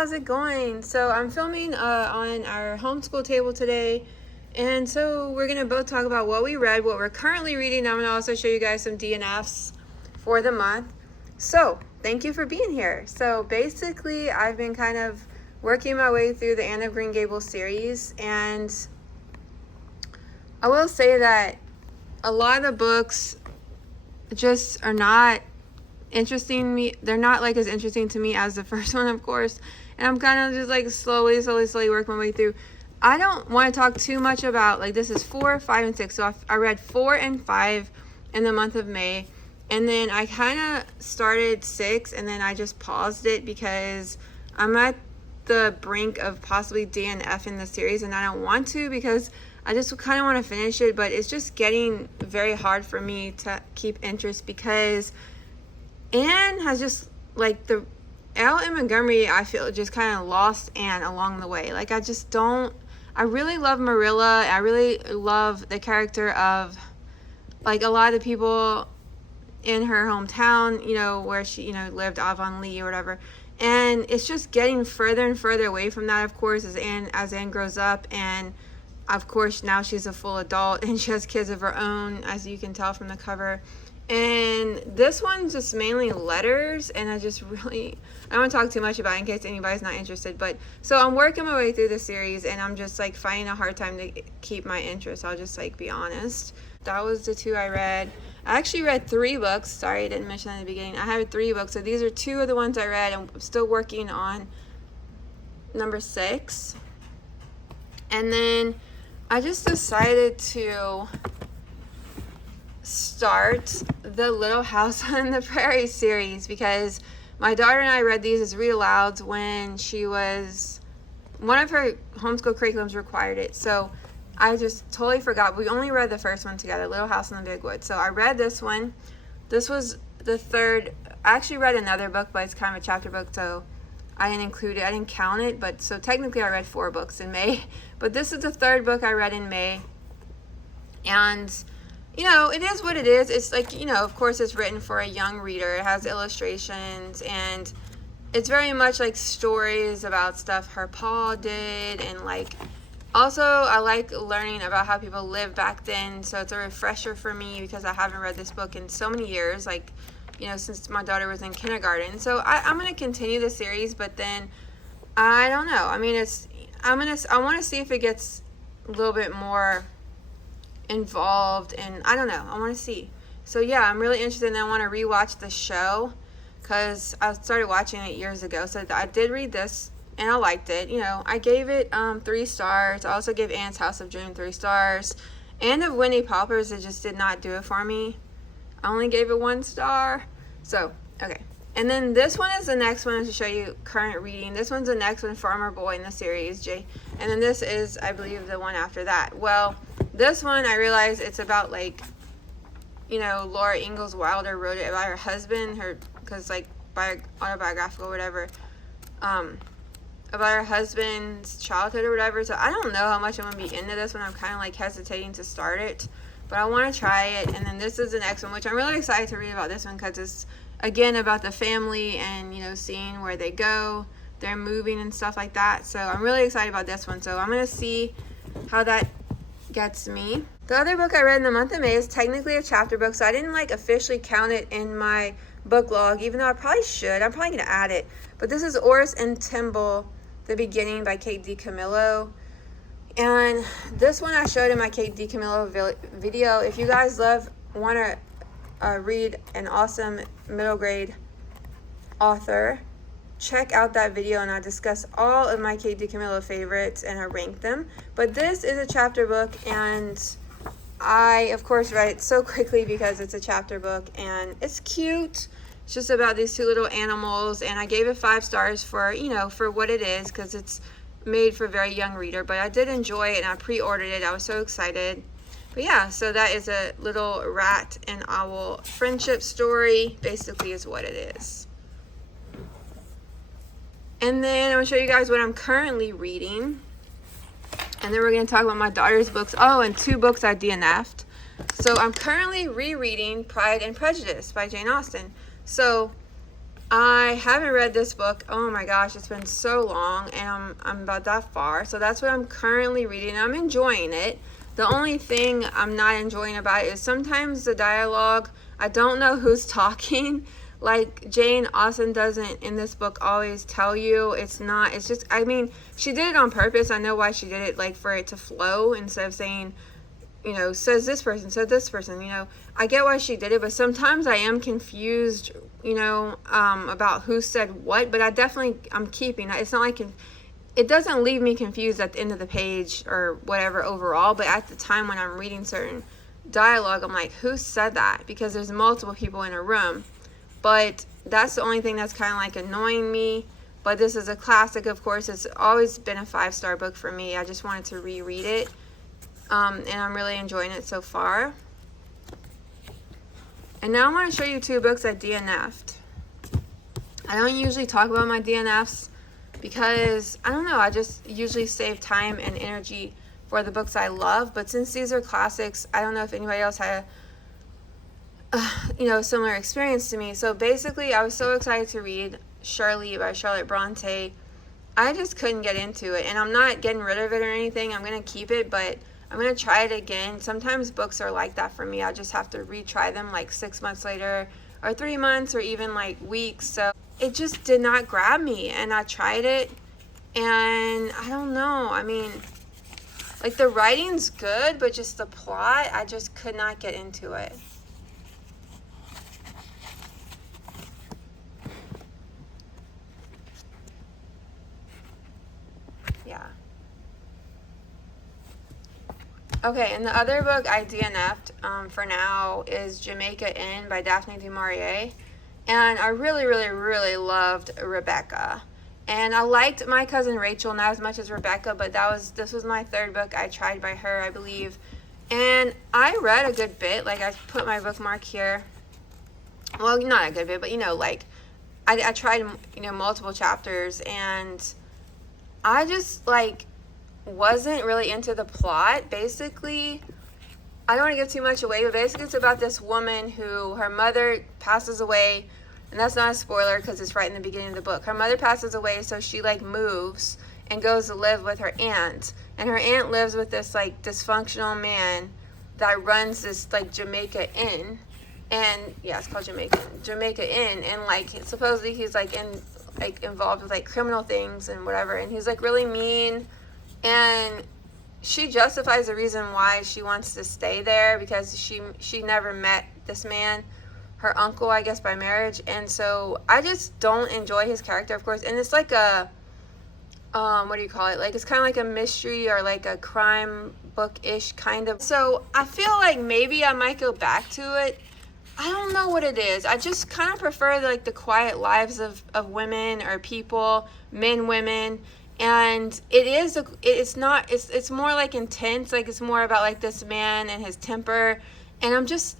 how's it going? So I'm filming on our homeschool table today, and so we're gonna both talk about what we read, what we're currently reading. I'm gonna also show you guys some DNFs for the month. So thank you for being here. So basically, I've been kind of working my way through the Anne of Green Gables series, and I will say that a lot of the books just are not interesting me. They're not like as interesting to me as the first one, of course, and I'm kind of just like slowly work my way through. I don't want to talk too much about, like, this is 4, 5, and 6, so I read 4 and 5 in the month of May, and then I kind of started 6 and then I just paused it because I'm at the brink of possibly DNF in the series, and I don't want to because I just kind of want to finish it, but it's just getting very hard for me to keep interest because Anne has just, like, the Elle and Montgomery, I feel, just kind of lost Anne along the way. Like, I just don't, I really love Marilla. I really love the character of, like, a lot of the people in her hometown, you know, where she, you know, lived, Avonlea or whatever. And it's just getting further and further away from that, of course, as Anne grows up. And, of course, now she's a full adult and she has kids of her own, as you can tell from the cover. And this one's just mainly letters, and I don't want to talk too much about it in case anybody's not interested. But so I'm working my way through the series, and I'm just like finding a hard time to keep my interest. I'll just like be honest. That was the 2 I read. I actually read 3 books. Sorry, I didn't mention that in the beginning. I have 3 books, so these are 2 of the ones I read. I'm still working on number 6, and then I just decided to start the Little House on the Prairie series because my daughter and I read these as read alouds when she was, one of her homeschool curriculums required it. So I just totally forgot. We only read the first one together, Little House in the Big Woods. So I read this one. This was the 3rd. I actually read another book, but it's kind of a chapter book, so I didn't include it. I didn't count it, but so technically I read 4 books in May. But this is the 3rd book I read in May. And you know, it is what it is. It's like, you know, of course it's written for a young reader. It has illustrations, and it's very much like stories about stuff her pa did, and like, also I like learning about how people lived back then, so it's a refresher for me because I haven't read this book in so many years, like, you know, since my daughter was in kindergarten. So I'm going to continue the series, but then I don't know. I mean, I want to see if it gets a little bit more involved, and I don't know, I want to see. So yeah, I'm really interested, and I want to rewatch the show because I started watching it years ago. So I did read this and I liked it. You know, I gave it 3 stars. I also gave Anne's House of June 3 stars, and of Winnie Paupers, it just did not do it for me. I only gave it 1 star. So okay, and then this one is the next one to show you current reading. This one's the next one, Farmer Boy in the series, Jay, and then this is, I believe, the one after that. Well, this one, I realize it's about, like, you know, Laura Ingalls Wilder wrote it about her husband, because, like, autobiographical or whatever, about her husband's childhood or whatever. So I don't know how much I'm going to be into this one. I'm kind of, like, hesitating to start it, but I want to try it. And then this is the next one, which I'm really excited to read about this one because it's, again, about the family and, you know, seeing where they go, they're moving and stuff like that. So I'm really excited about this one. So I'm going to see how that gets me. The other book I read in the month of May is technically a chapter book, so I didn't like officially count it in my book log, even though I probably should. I'm probably going to add it. But this is Oris and Timble, The Beginning by Kate DiCamillo. And this one I showed in my Kate DiCamillo video. If you guys want to read an awesome middle grade author, check out that video, and I discuss all of my Kate DiCamillo favorites and I rank them. But this is a chapter book, and I, of course, read it so quickly because it's a chapter book and it's cute. It's just about these 2 little animals, and I gave it 5 stars for, you know, for what it is, because it's made for a very young reader. But I did enjoy it, and I pre-ordered it. I was so excited. But yeah, so that is a little rat and owl friendship story, basically, is what it is. And then I'm going to show you guys what I'm currently reading. And then we're going to talk about my daughter's books. Oh, and 2 books I DNF'd. So I'm currently rereading Pride and Prejudice by Jane Austen. So I haven't read this book. Oh my gosh, it's been so long, and I'm about that far. So that's what I'm currently reading. I'm enjoying it. The only thing I'm not enjoying about it is sometimes the dialogue, I don't know who's talking. Like Jane Austen doesn't in this book always tell you. It's just, I mean, she did it on purpose. I know why she did it, like for it to flow instead of saying, you know, says this person, said this person, you know. I get why she did it, but sometimes I am confused, you know, about who said what, but I'm keeping, it's not like, it doesn't leave me confused at the end of the page or whatever overall, but at the time when I'm reading certain dialogue, I'm like, who said that? Because there's multiple people in a room. But that's the only thing that's kind of like annoying me. But this is a classic, of course. It's always been a 5-star book for me. I just wanted to reread it. And I'm really enjoying it so far. And now I want to show you 2 books I DNF'd. I don't usually talk about my DNFs because, I don't know, I just usually save time and energy for the books I love. But since these are classics, I don't know if anybody else had you know, similar experience to me. So basically, I was so excited to read Shirley by Charlotte Bronte. I just couldn't get into it, and I'm not getting rid of it or anything. I'm going to keep it, but I'm going to try it again. Sometimes books are like that for me. I just have to retry them like 6 months later or 3 months or even like weeks. So it just did not grab me, and I tried it, and I don't know. I mean, like the writing's good, but just the plot, I just could not get into it. Yeah. Okay, and the other book I DNF'd for now is Jamaica Inn by Daphne du Maurier. And I really, really, really loved Rebecca. And I liked My Cousin Rachel not as much as Rebecca, but this was my 3rd book I tried by her, I believe. And I read a good bit. Like, I put my bookmark here. Well, not a good bit, but, you know, like, I tried, you know, multiple chapters, and I just, like, wasn't really into the plot. Basically, I don't want to give too much away, but basically it's about this woman who, her mother passes away, and that's not a spoiler because it's right in the beginning of the book. Her mother passes away, so she, like, moves and goes to live with her aunt, and her aunt lives with this, like, dysfunctional man that runs this, like, Jamaica Inn, and, yeah, it's called Jamaica Inn, and, like, supposedly he's, like, involved with, like, criminal things and whatever, and he's, like, really mean. And she justifies the reason why she wants to stay there because she never met this man, her uncle, I guess, by marriage. And so I just don't enjoy his character, of course. And it's like a, what do you call it? Like, it's kind of like a mystery or like a crime book-ish kind of. So I feel like maybe I might go back to it. I don't know what it is. I just kind of prefer like the quiet lives of women or people, men, women. And it's more like intense, like it's more about like this man and his temper, and I'm just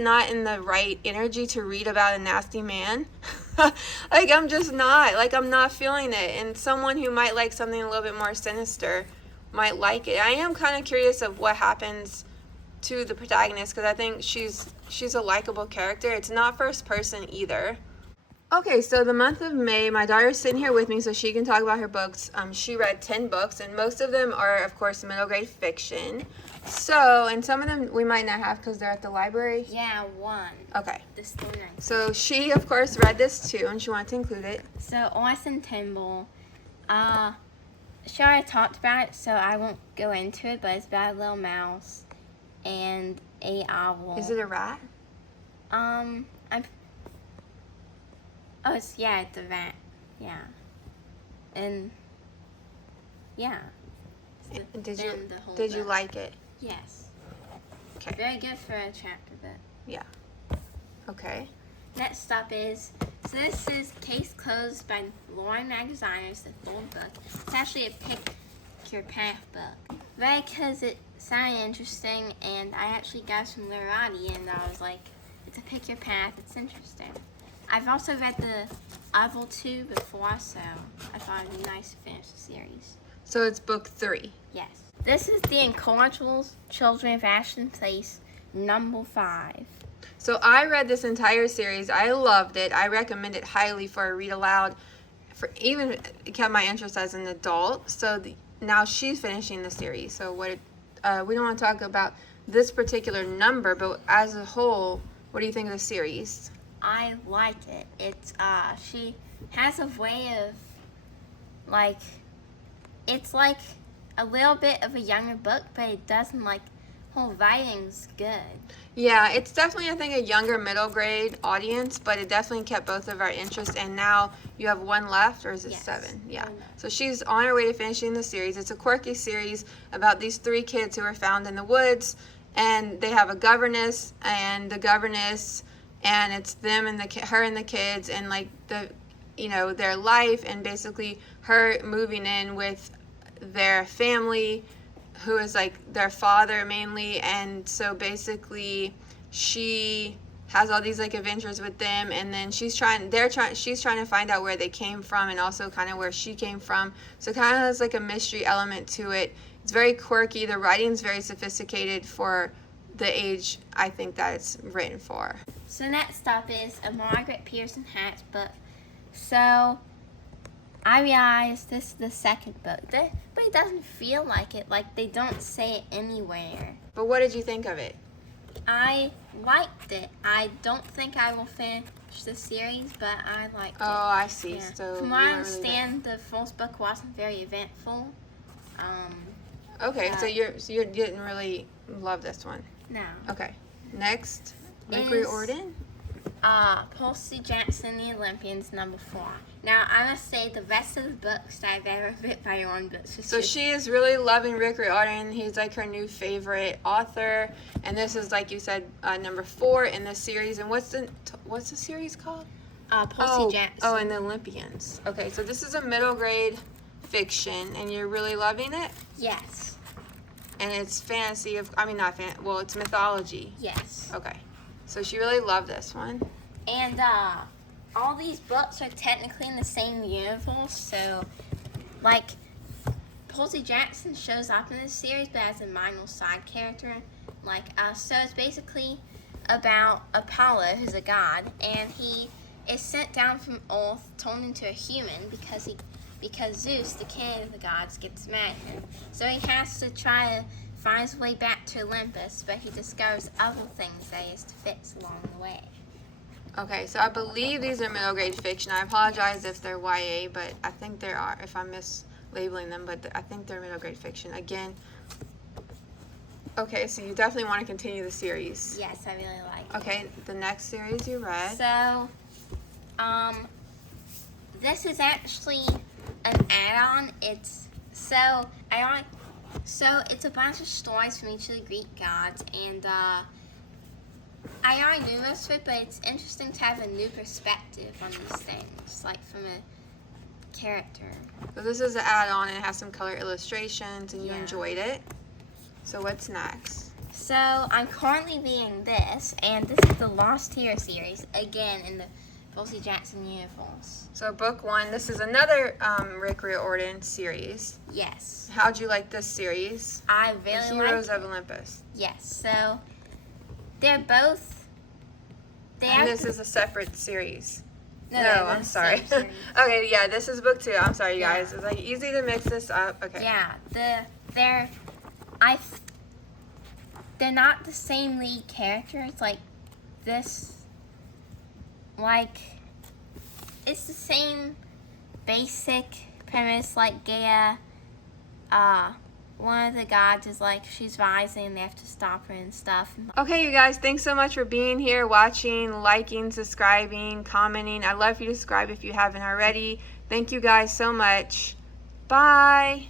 not in the right energy to read about a nasty man. Like I'm not feeling it, and someone who might like something a little bit more sinister might like it. I am kind of curious of what happens to the protagonist because I think she's a likable character. It's not first person either. Okay, so the month of May, my daughter's sitting here with me so she can talk about her books. She read 10 books, and most of them are, of course, middle grade fiction. So, and some of them we might not have because they're at the library. Yeah, one. Okay. The story. So she, of course, read this too, and she wanted to include it. So, Orson Timble, she already talked about it, so I won't go into it, but it's about a little mouse and a owl. Is it a rat? It's a rat. Yeah. And, yeah. And did you like it? Yes. Okay. Very good for a chapter book. Yeah. Okay. Next stop is, so this is Case Closed by Lauren Magaziner, the third book. It's actually a pick your path book. Right, because it sounded interesting, and I actually got some notoriety, and I was like, it's a pick your path, it's interesting. I've also read the novel 2 before, so I thought it'd be nice to finish the series. So it's book 3. Yes. This is The Incorrigibles, Children of Ashton Place, number 5. So I read this entire series. I loved it. I recommend it highly for a read aloud. For even it kept my interest as an adult. So now she's finishing the series. So we don't want to talk about this particular number, but as a whole, what do you think of the series? I like it. It's she has a way of like it's like a little bit of a younger book, but it doesn't like whole writing's good. Yeah, it's definitely I think a younger middle grade audience, but it definitely kept both of our interests. And now you have one left, or is it Yes. 7? Yeah. Oh, no. So she's on her way to finishing the series. It's a quirky series about these 3 kids who are found in the woods, and they have a governess, and the governess, and it's them and her and the kids, and like their life, and basically her moving in with their family, who is like their father mainly, and so basically she has all these like adventures with them, and then she's trying to find out where they came from and also kind of where she came from. So it kind of has like a mystery element to it. It's very quirky. The writing's very sophisticated for the age I think that it's written for. So next up is a Margaret Pearson Hatch book. So I realized this is the second book, but it doesn't feel like it. Like they don't say it anywhere. But what did you think of it? I liked it. I don't think I will finish the series, but I liked it. Oh, I see. Yeah. So From you what I weren't really understand, the first book wasn't very eventful. okay, so you didn't really love this one. No. Okay. Next, Rick Is- Riordan. Percy Jackson, The Olympians, number 4. Now, I must say, the rest of the books that I've ever read by your own books. So she is really loving Rick Riordan. He's like her new favorite author, and this is like you said, number 4 in this series. And what's the series called? Percy Jackson. Oh, and the Olympians. Okay, so this is a middle grade fiction, and you're really loving it. Yes. And it's fantasy not fan. Well, it's mythology. Yes. Okay, so she really loved this one. And all these books are technically in the same universe, so like Percy Jackson shows up in this series, but as a minor side character. Like so, it's basically about Apollo, who's a god, and he is sent down from Earth, turned into a human because Zeus, the king of the gods, gets mad at him. So he has to try to find his way back to Olympus, but he discovers other things that he has to fix along the way. Okay, so I believe these are middle grade fiction. I apologize if they're YA, but I think they are, if I'm mislabeling them, but I think they're middle grade fiction. Again, okay, so you definitely want to continue the series. Yes, I really like it. Okay, the next series you read. So, this is actually an add-on. It's a bunch of stories from each of the Greek gods, and I already knew most of it, but it's interesting to have a new perspective on these things, like from a character. So this is an add-on, and it has some color illustrations, and you Yeah. enjoyed it. So what's next? So I'm currently reading this, and this is the Lost Hero series, again in the Percy Jackson universe. So book 1, this is another Rick Riordan series. Yes. How'd you like this series? I The really Heroes like of Olympus. Yes, so they're both. And this is a separate series. No, I'm that's sorry. the same series. Okay, yeah, this is book 2. I'm sorry, you Yeah. guys. It's like easy to mix this up. Okay. Yeah, they're not the same lead characters. Like this, like it's the same basic premise. Like Gaia, one of the gods is like she's rising, and they have to stop her and stuff. Okay, you guys, thanks so much for being here, watching, liking, subscribing, commenting. I'd love for you to subscribe if you haven't already. Thank you guys so much. Bye.